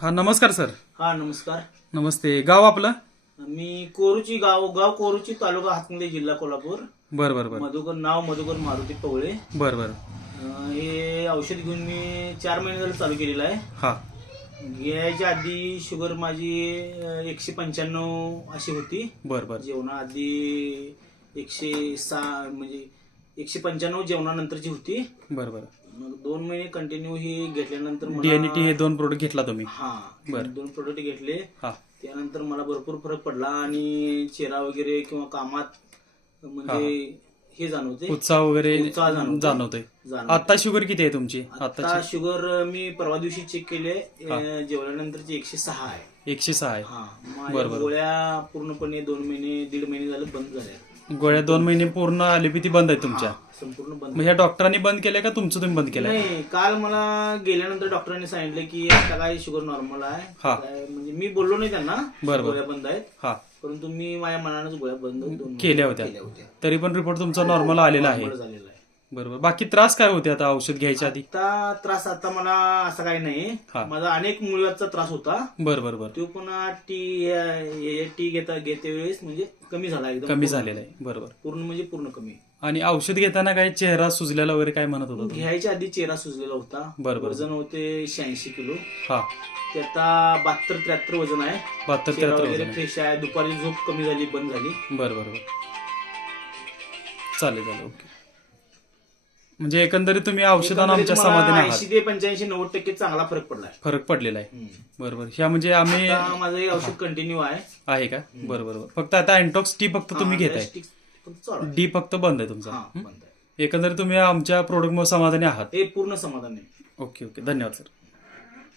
हा नमस्कार सर. हा नमस्कार. नमस्ते. गाव आपलं? मी कोरूची गाव गाव कोरूची तालुका हातकंदे जिल्हा कोल्हापूर. बर बर बर. मधुकर नाव मधुकर मारुती पवळे बर बर. अं, हे औषध घेऊन मी चार महिने झाले चालू केलेलं आहे. हा. घ्यायच्या आधी शुगर माझी अं, एकशे पंच्याण्णव अशी होती. बर बर. जेवणाआधी एकशे सहा म्हणजे एकशे पंच्याण्णव जेवणानंतरची होती. बर बर. मग दोन महिने कंटिन्यू ही घेतल्यानंतर डीएनटी हे दोन प्रोडक्ट घेतला तुम्ही? हा बरं. दोन प्रोडक्ट घेतले. हा. त्यानंतर मला भरपूर फरक पडला आणि चेहरा वगैरे किंवा कामात म्हणजे हे जाणवते. उत्साह वगैरे जाणवते. आता शुगर किती आहे तुमची? आता शुगर मी परवा दिवशी चेक केले. जेवल्यानंतरची एकशे सहा आहे. एकशे सहा आहे. हा. बरं, माझ्या बरं. गोळ्या पूर्णपणे दोन महिने दीड महिने झाले बंद झाल्या. गोळ्या दोन महिने पूर्ण ॲलोपॅथी बंद आहे तुमच्या? संपूर्ण बंद मग ह्या डॉक्टरांनी बंद केल्या का तुमचं तुम्ही बंद केलंय? नाही काल मला गेल्यानंतर डॉक्टरांनी सांगितलं की आता काय शुगर नॉर्मल आहे. हा. काय म्हणजे मी बोललो नाही त्यांना बरं. गोळ्या बंद आहेत. हा. परंतु मी माझ्या मनानच गोळ्या बंद दोन केल्या होत्या. केल्या होत्या. तरी पण रिपोर्ट तुमचा नॉर्मल आलेला आहे. बरं झालेलं आहे. बरोबर. बाकी त्रास काय होते आता औषध घ्यायच्या आधी? आता त्रास आता मला असं काही नाही. हा. माझा अनेक मुळव्याचा त्रास होता. बर बर बर. तो पुन्हा टी टी घेता घेते वेळेस म्हणजे कमी झाला एकदम कमी पूर्ण. झालेला आहे. बरोबर पूर्ण म्हणजे पूर्ण कमी. आणि औषध घेताना काही चेहरा सुजलेला वगैरे काय म्हणत होता तुम्ही? घ्यायच्या आधी चेहरा सुजलेला होता. बरं, बरं. वजन होते शहाऐंशी किलो. हा. ते आता बहात्तर त्र्याहत्तर वजन आहे. बहात्तर चेहरा त्र्याहत्तर वगैरे वजन आहे. फ्रेश आहे. दुपारी झोप कमी झाली बंद झाली. बरं बरं बरं. चालेल चालेल. ओके. म्हणजे एकंदरीत तुम्ही औषधानं आमच्या समाधानी आहात. ऐंशी ते पंच्याऐंशी नव्वद टक्के चांगला फरक पडलाय फरक पडलेला आहे. बरोबर. ह्या म्हणजे आम्ही आता माझं हे औषध कंटिन्यू आहे. आहे का? बरं बरं बरं. फक्त आता अँटॉक्स टी फक्त तुम्ही हा, घेताय. Stick फक्त चालू आहे. डी फक्त बंद आहे तुमचा. हा, बंद आहे. एकंदरीत तुम्ही आमच्या प्रोडक्टमुळे समाधानी आहात. हे पूर्ण समाधान आहे. Okay okay. धन्यवाद सर